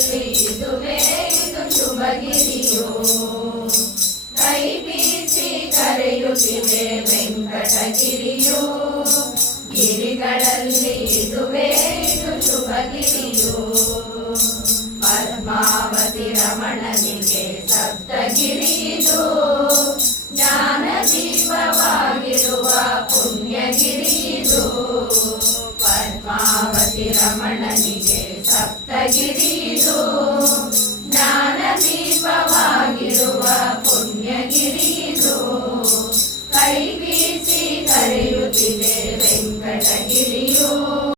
ಗಿರಿಗಳಲ್ಲಿ ಇದುವೇ ಇದು ಶುಭಗಿರಿಯು. ಕೈ ಬೀಸಿ ಕರೆಯುತ್ತಿದೆ ವೆಂಕಟಗಿರಿಯು. ಗಿರಿಗಳಲ್ಲಿ ಇದುವೇ ಇದು ಶುಭಗಿರಿಯು. ಪದ್ಮಾವತಿ ರಮಣನಿಗೆ ಸಪ್ತಗಿರಿದು. ಜ್ಞಾನ ದೀಪವಾಗಿರುವ ಪುಣ್ಯಗಿರಿದು. ಪದ್ಮಾವತಿ ರಮಣನಿಗೆ ಸಪ್ತಗಿರಿದು. ಜ್ಞಾನ ದೀಪವಾಗಿರುವ ಪುಣ್ಯಗಿರಿದು. ಕೈ